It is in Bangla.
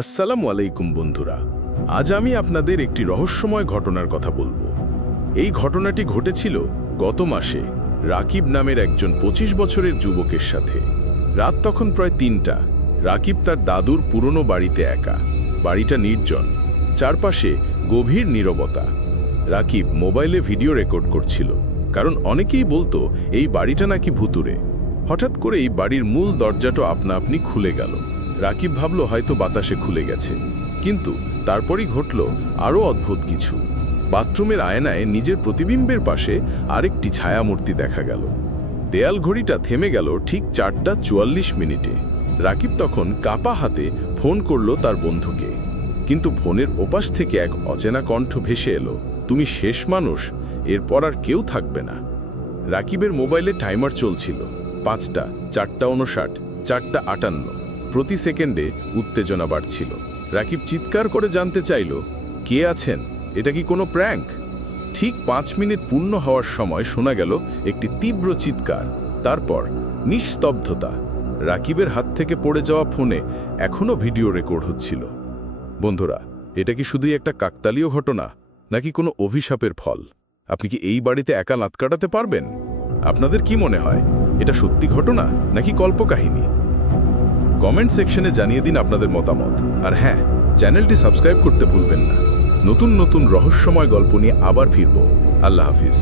আসসালামু আলাইকুম বন্ধুরা, আজ আমি আপনাদের একটি রহস্যময় ঘটনার কথা বলবো। এই ঘটনাটি ঘটেছিল গত মাসে রাকিব নামের একজন ২৫ বছরের যুবকের সাথে। রাত তখন প্রায় ৩টা। রাকিব তার দাদুর পুরনো বাড়িতে একা। বাড়িটা নির্জন, চারপাশে গভীর নীরবতা। রাকিব মোবাইলে ভিডিও রেকর্ড করছিল, কারণ অনেকেই বলতো এই বাড়িটা নাকি ভুতুরে। হঠাৎ করে এই বাড়ির মূল দরজাটা আপনা আপনি খুলে গেল। রাকিব ভাবল হয়তো বাতাসে খুলে গেছে, কিন্তু তারপরই ঘটল আরও অদ্ভুত কিছু। বাথরুমের আয়নায় নিজের প্রতিবিম্বের পাশে আরেকটি ছায়ামূর্তি দেখা গেল। দেয়াল ঘড়িটা থেমে গেল ঠিক ৪:৪৪। রাকিব তখন কাপা হাতে ফোন করল তার বন্ধুকে, কিন্তু ফোনের ওপাশ থেকে এক অচেনা কণ্ঠ ভেসে এলো, তুমি শেষ মানুষ, এরপর আর কেউ থাকবে না। রাকিবের মোবাইলে টাইমার চলছিল, ৫টা, ৪:৫৯, ৪:৫৮। প্রতি সেকেন্ডে উত্তেজনা বাড়ছিল। রাকিব চিৎকার করে জানতে চাইল, কে আছেন? এটা কি কোনো প্র্যাঙ্ক? ঠিক ৫ মিনিট পূর্ণ হওয়ার সময় শোনা গেল একটি তীব্র চিৎকার, তারপর নিস্তব্ধতা। রাকিবের হাত থেকে পড়ে যাওয়া ফোনে এখনও ভিডিও রেকর্ড হচ্ছিল। বন্ধুরা, এটা কি শুধুই একটা কাকতালীয় ঘটনা, নাকি কোনো অভিশাপের ফল? আপনি কি এই বাড়িতে একা রাত কাটাতে পারবেন? আপনাদের কি মনে হয়, এটা সত্যি ঘটনা নাকি কল্পকাহিনী? কমেন্ট সেকশনে জানিয়ে দিন আপনাদের মতামত। আর হ্যাঁ, চ্যানেলটি সাবস্ক্রাইব করতে ভুলবেন না। নতুন নতুন রহস্যময় গল্প নিয়ে আবার ফিরব। আল্লাহ হাফিজ।